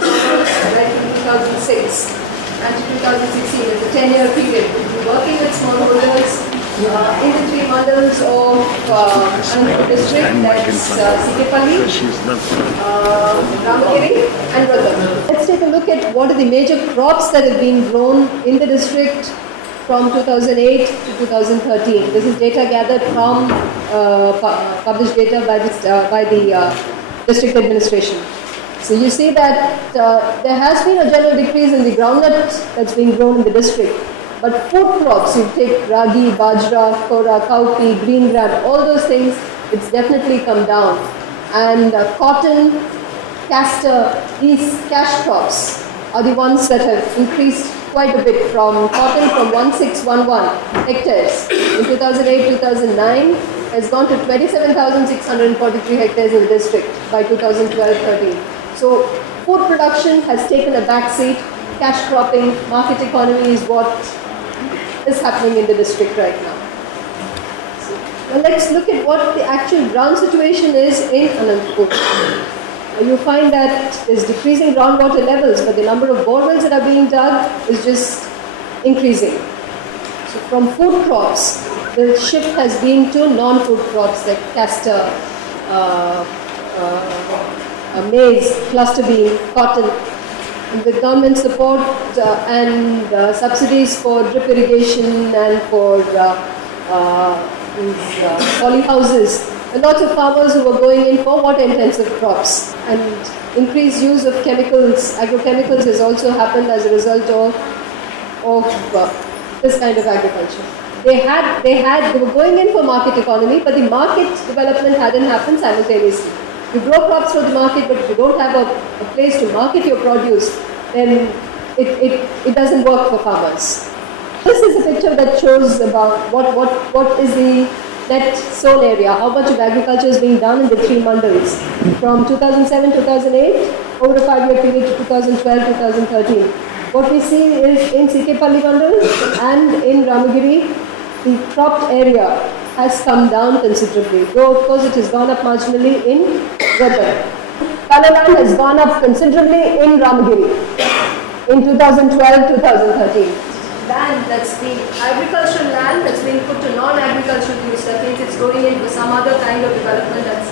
farmers right in 2006 and 2016, it's a 10-year period. We've been working with smallholders in the three mandals of Anantapur district, that's Sikepalli, Ramagiri and Vradam. Let's take a look at what are the major crops that have been grown in the district from 2008 to 2013. This is data gathered from published data by the district administration. So you see that there has been a general decrease in the groundnut that's been grown in the district. But food crops, you take ragi, bajra, kora, cowpea, green gram, all those things, it's definitely come down. And cotton, castor, these cash crops are the ones that have increased quite a bit from cotton from 1611 hectares in 2008-2009 has gone to 27,643 hectares in the district by 2012-13. So food production has taken a back seat. Cash cropping, market economy is what is happening in the district right now. So, now let's look at what the actual ground situation is in Anantapur. You find that there's decreasing groundwater levels, but the number of borewells that are being dug is just increasing. So from food crops, the shift has been to non-food crops like castor, maize, cluster bean, cotton. And with government support and subsidies for drip irrigation and for poly houses, a lot of farmers who were going in for water-intensive crops, and increased use of chemicals, agrochemicals has also happened as a result of this kind of agriculture. They were going in for market economy, but the market development hadn't happened simultaneously. You grow crops for the market, but if you don't have a place to market your produce, then it doesn't work for farmers. This is a picture that shows about what is the net soil area, how much of agriculture is being done in the three mandals from 2007-2008 over a 5-year period to 2012-2013. What we see is in Sikepalli mandal and in Ramagiri, the cropped area has come down considerably, though of course it has gone up marginally in Vradam. Kalaland has gone up considerably in Ramagiri in 2012-2013. Land that's been agricultural land that's been put to non-agricultural use, that means it's going in for some other kind of development. That's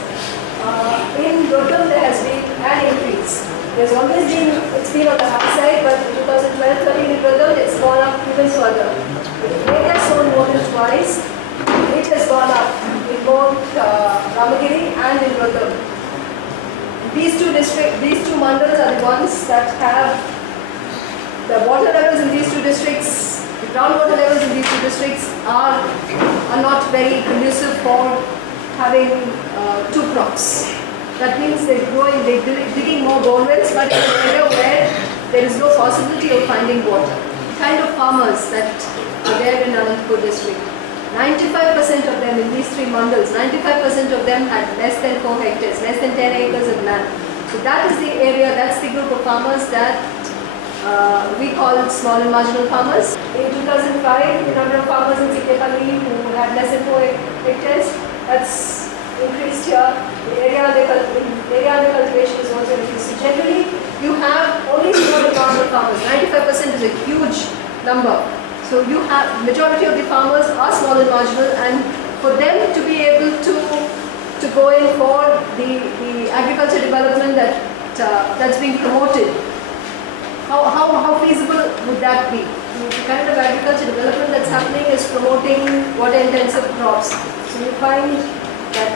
in Vradam there has been an increase. There's always been, it's been on the high side, but in 2012-13 in Vradam it's gone up even further. The area sown more than twice. It has gone up in both Ramagiri and in Vradam. These two mandals are the ones that have the water levels in these two districts, the groundwater levels in these two districts are not very conducive for having two crops. That means they're digging more borewells, but in an area where there is no possibility of finding water. The kind of farmers that are there in Anantapur district, 95% of them in these three mandals, 95% of them had less than 4 hectares, less than 10 acres of land. So that is the area, that's the group of farmers that we call small and marginal farmers. In 2005, the number of farmers in Sikepalli who had less than 4 hectares, that's increased here. The area under cultivation is also increased. So generally, you have only small and marginal farmers. 95% is a huge number. So you have, majority of the farmers are small and marginal, and for them to be able to go in for the agriculture development that's being promoted, how feasible would that be? The kind of agriculture development that's happening is promoting water-intensive crops. So you find that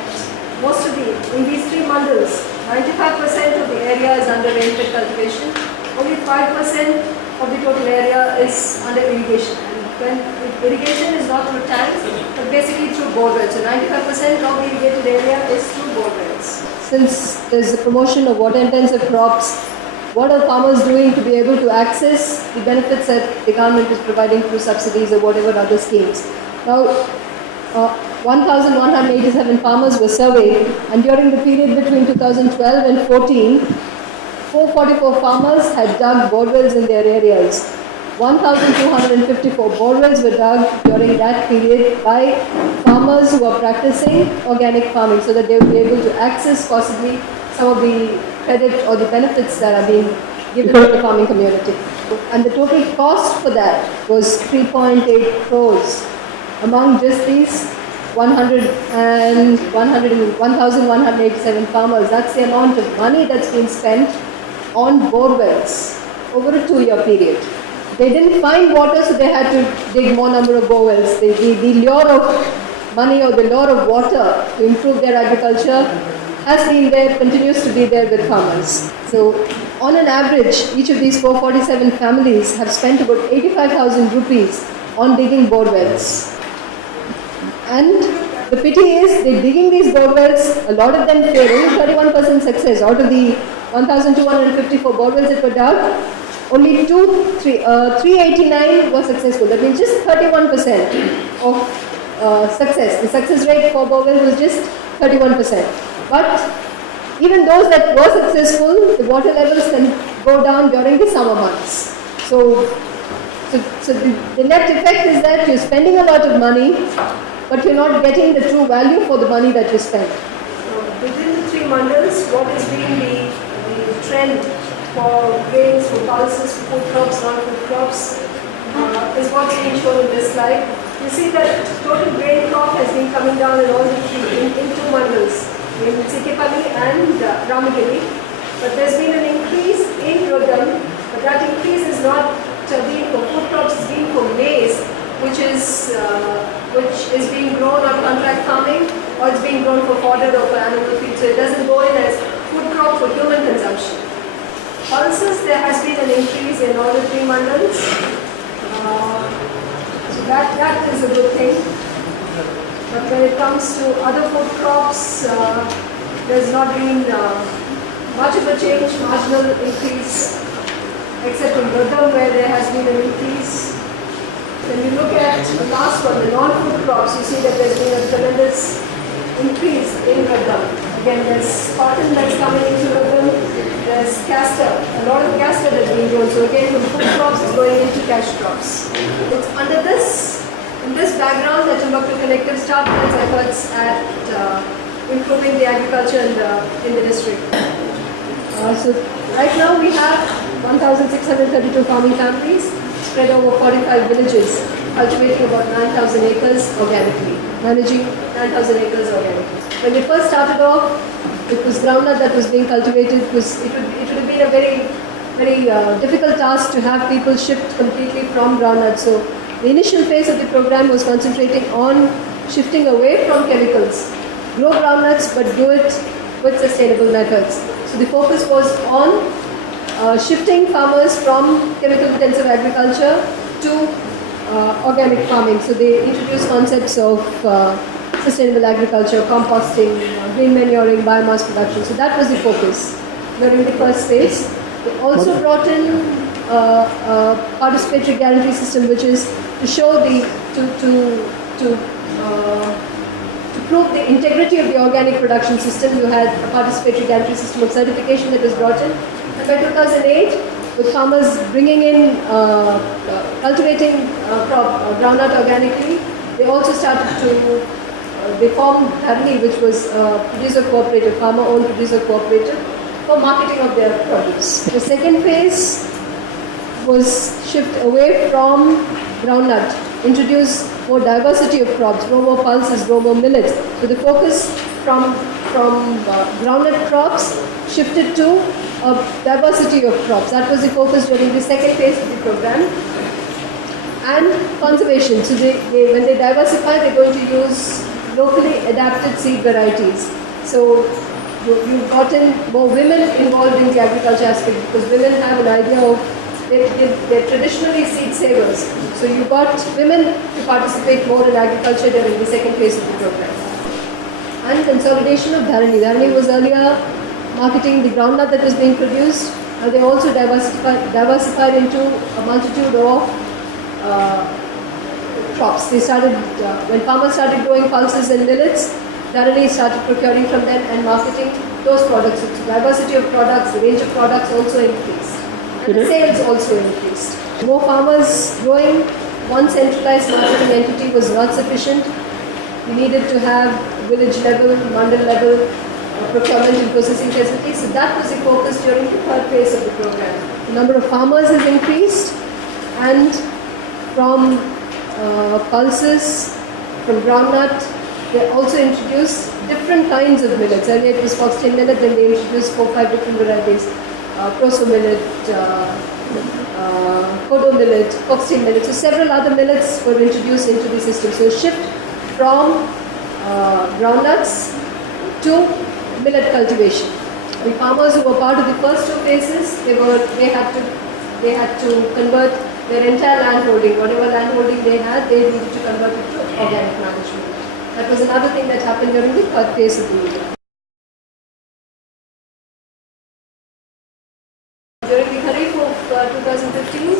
most of in these three mandals, 95% of the area is under rainfed cultivation. Only 5% of the total area is under irrigation. And when irrigation is not through tanks, but basically through borewells. So 95% of the irrigated area is through borewells. Since there's the promotion of water-intensive crops, what are farmers doing to be able to access the benefits that the government is providing through subsidies or whatever other schemes? Now, 1,187 farmers were surveyed, and during the period between 2012 and 14, 444 farmers had dug borewells in their areas. 1,254 borewells were dug during that period by farmers who are practicing organic farming, so that they will be able to access possibly some of the credit or the benefits that are being given to the farming community. And the total cost for that was 3.8 crores among just these 1,187 farmers. That's the amount of money that's been spent on borewells over a 2-year period. They didn't find water, so they had to dig more number of borewells. The lure of money or the lure of water to improve their agriculture has been there, continues to be there with farmers. So on an average, each of these 447 families have spent about 85,000 rupees on digging borewells. And the pity is, they're digging these borewells, a lot of them fail, only 31% success. Out of the 1,254 borewells that were dug, only 389 were successful. That means just 31% of success. The success rate for borewells was just 31%. But even those that were successful, the water levels can go down during the summer months. So the net effect is that you're spending a lot of money, but you're not getting the true value for the money that you spend. So within the 3 mandals, what has been the trend for grains, for pulses, for food crops, non-food crops, is what's being shown in this slide. You see that total grain crop has been coming down in all the 3, in 2 mandals, in Sikipalli and Ramagiri. But there's been an increase in Rodam, but that increase is not been for food crops, it's been for maize, which is being grown on contract farming, or it's being grown for fodder or for animal feed. So it doesn't go in as food crop for human consumption. Pulses, there has been an increase in all the 3 mandals. So that is a good thing. But when it comes to other food crops, there's not been much of a change, marginal increase, except in Rodam where there has been an increase. When you look at the last one, the non-food crops, you see that there's been a tremendous increase in Rodam. Again, there's cotton that's coming into Rodam, there's castor, a lot of castor that's being grown. So again, from food crops, it's going into cash crops. It's under this, in this background that Timbuktu Connective started its efforts at improving the agriculture in the district. So right now we have 1,632 farming families spread over 45 villages, cultivating about 9,000 acres organically, managing 9,000 acres organically. When we first started off, it was groundnut that was being cultivated. It would have been a very difficult task to have people shift completely from groundnut. So the initial phase of the program was concentrating on shifting away from chemicals. Grow groundnuts, but do it with sustainable methods. So the focus was on shifting farmers from chemical-intensive agriculture to organic farming. So they introduced concepts of sustainable agriculture, composting, green manuring, biomass production. So that was the focus during the first phase. They also brought in a participatory guarantee system, which is to show to prove the integrity of the organic production system. You had a participatory guarantee system of certification that was brought in. And by 2008, with farmers bringing in, cultivating groundnut organically, they also started to, they formed Dharani, which was a producer cooperative, farmer-owned producer cooperative, for marketing of their produce. The second phase was shift away from groundnut, introduce more diversity of crops, grow more pulses, grow more millets. So the focus from groundnut crops shifted to a diversity of crops. That was the focus during the second phase of the program. And conservation. So when they diversify, they're going to use locally adapted seed varieties. So you've gotten more women involved in the agriculture aspect, because women have an idea of, they're traditionally seed savers. So you got women to participate more in agriculture during the second phase of the program. And consolidation of Dharani. Dharani was earlier marketing the groundnut that was being produced. Now they also diversified into a multitude of crops. They started, when farmers started growing pulses and millets, Dharani started procuring from them and marketing those products. So diversity of products, the range of products also increased. And the sales also increased. More farmers growing, one centralized marketing entity was not sufficient. We needed to have village level, mandal level procurement and processing facilities. So that was the focus during the third phase of the program. The number of farmers has increased, and from pulses, from groundnut, they also introduced different kinds of millets. Earlier it was foxtail millet, then they introduced 4-5 different varieties. Proso millet, kodo millet, foxtail millet. So several other millets were introduced into the system. So a shift from groundnuts to millet cultivation. The farmers who were part of the first two phases, they had to convert their entire land holding, whatever land holding they had, they needed to convert it to organic management. That was another thing that happened during the third phase of the year. During the Kharif of 2015,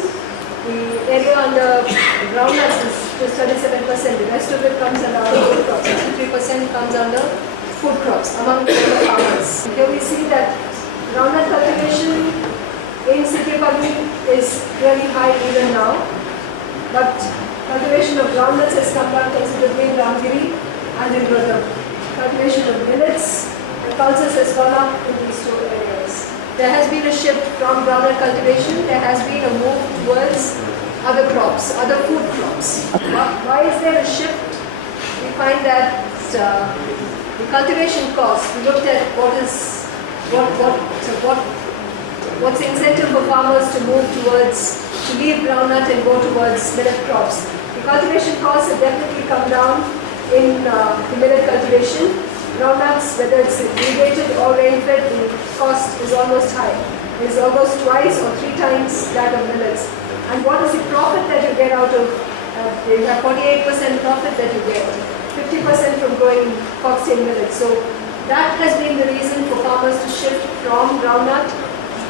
the area under groundnuts is just 37%. The rest of it comes under food crops. 63% comes under food crops among the farmers. Here we see that groundnut cultivation in Sikri is really high even now, but cultivation of groundnuts has come down considerably in Ramgiri and in Rodam. Cultivation of millets and pulses has gone up in these two areas. There has been a shift from groundnut cultivation. There has been a move towards other crops, other food crops. Why is there a shift? We find that the cultivation cost, we looked at what's the incentive for farmers to move towards, to leave groundnut and go towards millet crops. The cultivation costs have definitely come down in the millet cultivation. Groundnuts, whether it's irrigated or rain-fed, the cost is almost high. It is almost twice or 3 times that of millets. And what is the profit that you get out of, you have 48% profit that you get, 50% from growing foxtail millet. So that has been the reason for farmers to shift from groundnut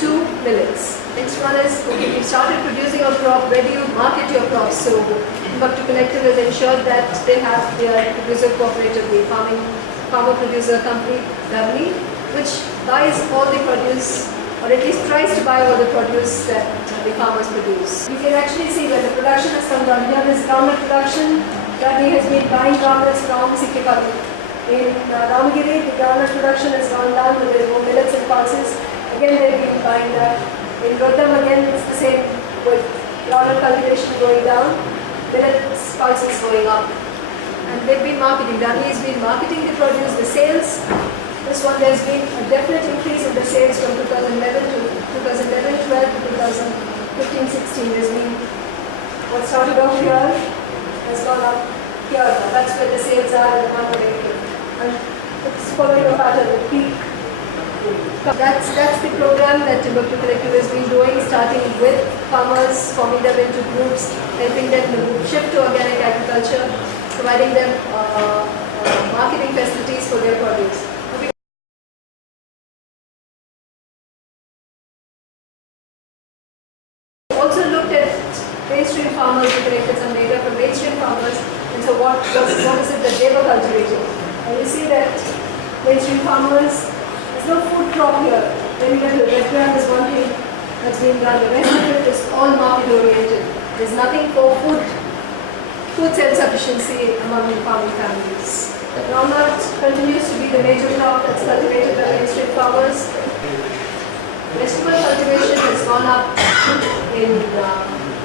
to millets. Next one is, okay, you started producing your crop, where do you market your crops? So Timbuktu Collective has ensured that they have their producer cooperative, the farmer producer company, Davli, which buys all the produce, or at least tries to buy all the produce that the farmers produce. You can actually see that the production has come down. Here is groundnut production. Davli has been buying groundnuts from Sikri. In Ramgiri, the groundnut production has gone down, but there are more millets and pulses. Again, they've been buying that. In Rodam, again, it's the same with groundnut cultivation going down, millets, pulses going up. And they've been marketing. Dani has been marketing the produce, the sales. This one, there's been a definite increase in the sales from 2011 to 2011, 12 to 2015, 16. There's been what started off here has gone up here. That's where the sales are in the month of April. And it's following a pattern, the peak. That's the program that Timbuktu Collective has been doing, starting with farmers, forming them into groups, helping them to shift to organic agriculture, providing them marketing facilities for their produce. We also looked at mainstream farmers. We collected some data from mainstream farmers, and so what is it that they were cultivating? And you see that mainstream farmers, there's no food crop here. Very little. Red gram is one thing that's being done. The rest of it is all market oriented. There's nothing for food self-sufficiency among farming families. Groundnut continues to be the major crop that's cultivated by mainstream farmers. Vegetable cultivation has gone up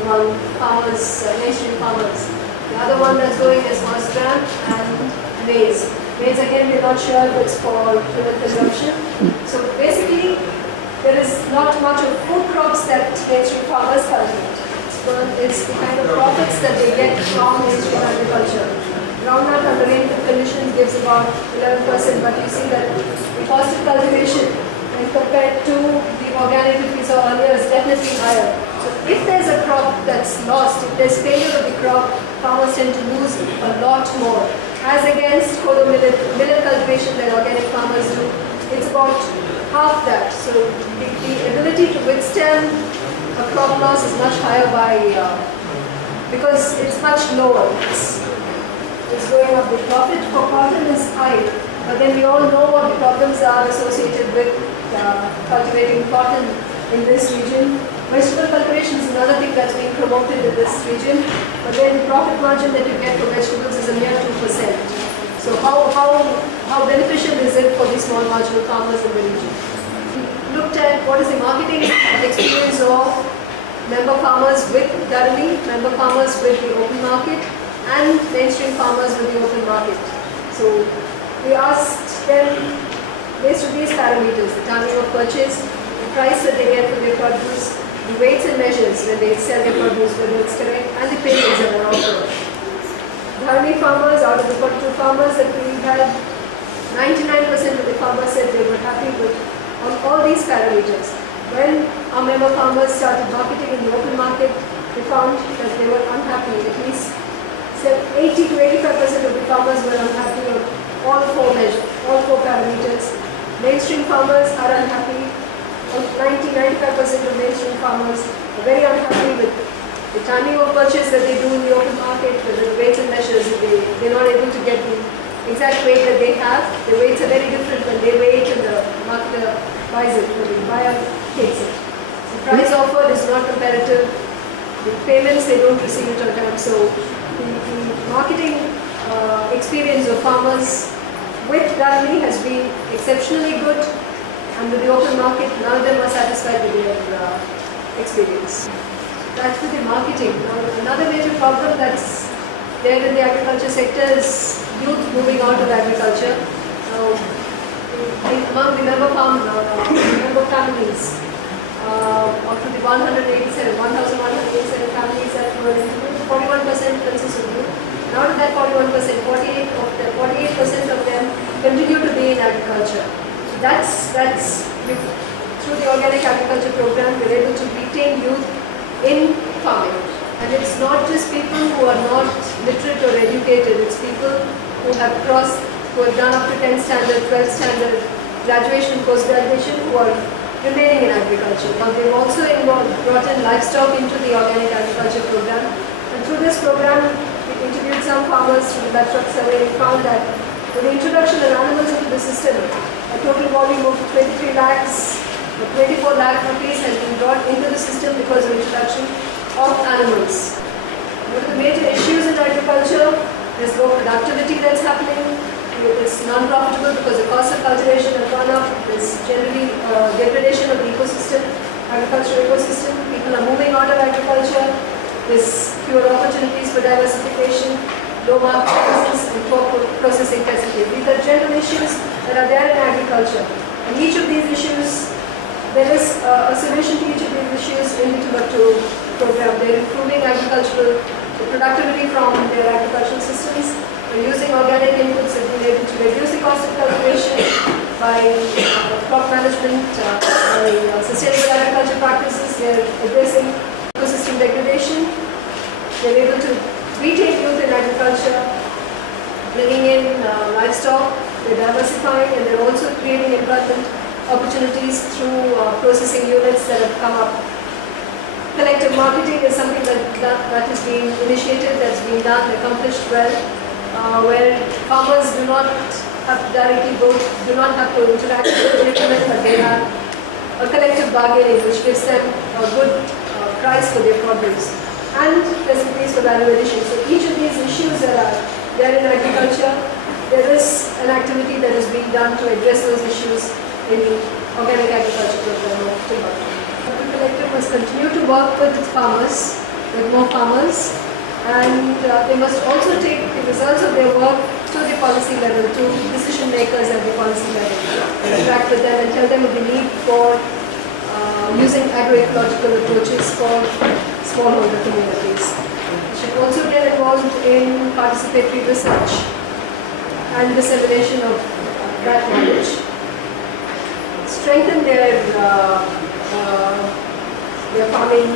among farmers, mainstream farmers. The other one that's going is mustard and maize. Maize, again, we're not sure if it's for human consumption. So basically, there is not much of food crops that mainstream farmers cultivate. It's the kind of profits that they get from mainstream agriculture. Groundnut under rainfed conditions gives about 11%, but you see that the cost of cultivation when compared to the organic that we saw earlier is definitely higher. So if there's a crop that's lost, if there's failure of the crop, farmers tend to lose a lot more. As against kodo millet cultivation that organic farmers do, it's about half that. So the ability to withstand a crop loss is much higher because it's much lower. It's going up. The profit for cotton is high, but then we all know what the problems are associated with cultivating cotton in this region. Vegetable cultivation is another thing that's being promoted in this region, but then the profit margin that you get for vegetables is a mere 2%. So how how beneficial is it for these small marginal farmers in the region. We looked at what is the marketing experience of member farmers with Dharani, member farmers with the open market, and mainstream farmers with the open market. So we asked them, based on these parameters, the timing of purchase, the price that they get for their produce, the weights and measures when they sell their produce, whether it's correct, and the payments that are offered. Dharani farmers, out of the 42 farmers that we had, 99% of the farmers said they were happy with on all these parameters. When our member farmers started marketing in the open market, they found that they were unhappy. At least 80 to 85% of the farmers were unhappy on all four parameters. Mainstream farmers are unhappy. 90-95% of mainstream farmers are very unhappy with the timing of purchase that they do in the open market, with the weights and measures. They're not able to get the exact weight that they have. The weights are very different when they weigh it and the marketer buys it, when the buyer takes it. The price offered is not competitive. The payments, they don't receive it on time. So the marketing experience of farmers with Dharani has been exceptionally good, and with the open market, none of them are satisfied with their experience. That's with the marketing. Now, another major problem that's there in the agriculture sector is youth moving out of agriculture. Now, among the member families, up to the 1,187 families that were interviewed, 41% consists of youth. And out of that 41%, 48% of them continue to be in agriculture. So that's through the organic agriculture program, we're able to retain youth in farming. And it's not just people who are not literate or educated, it's people who have crossed, who have done up to 10th standard, 12th standard, graduation, post-graduation, who are remaining in agriculture. Now they've also brought in livestock into the organic agriculture program. And through this program, we interviewed some farmers through the livestock survey and found that with the introduction of animals into the system, a total volume of 23 lakhs, 24 lakh rupees has been brought into the system because of introduction of animals. One of the major issues in agriculture is low productivity that's happening. It's non-profitable because the cost of cultivation has gone up. There's generally degradation of the ecosystem, agricultural ecosystem. People are moving out of agriculture. There's fewer opportunities for diversification, low market prices, and poor processing facilities. These are general issues that are there in agriculture. And each of these issues, there is a solution to each of these issues in the Timbuktu program. They're improving agricultural productivity from their agricultural systems. They're using organic inputs and being able to reduce the cost of cultivation by crop management, by sustainable agriculture practices. They're addressing ecosystem degradation. They're able to retain youth in agriculture, bringing in livestock. They're diversifying, and they're also creating employment opportunities through processing units that have come up. Collective marketing is something that is being initiated, that's being done, accomplished well, where farmers do not have to directly do not have to interact with the middlemen, but they have a collective bargaining which gives them a good price for their produce and facilities for value addition. So each of these issues that are there in agriculture, there is an activity that is being done to address those issues in the organic agriculture program of Timbuktu. The collective must continue to work with farmers, with more farmers, and they must also take the results of their work to the policy level, to decision makers at the policy level, interact with them and tell them of the need for using agroecological approaches for smallholder communities. They should also get involved in participatory research and dissemination of that knowledge. Strengthen their farming,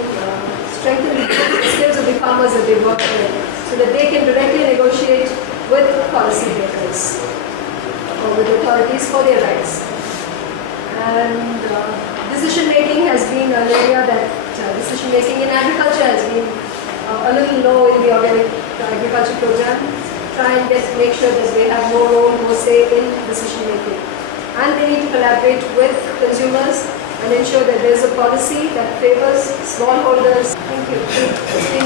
strengthen the skills of the farmers that they work with, so that they can directly negotiate with policy makers or with authorities for their rights. And decision making has been an area that decision making in agriculture has been a little low in the organic agriculture program. Try and make sure that they have more role, more say in decision making. And they need to collaborate with consumers and ensure that there is a policy that favors smallholders. Thank you. It's been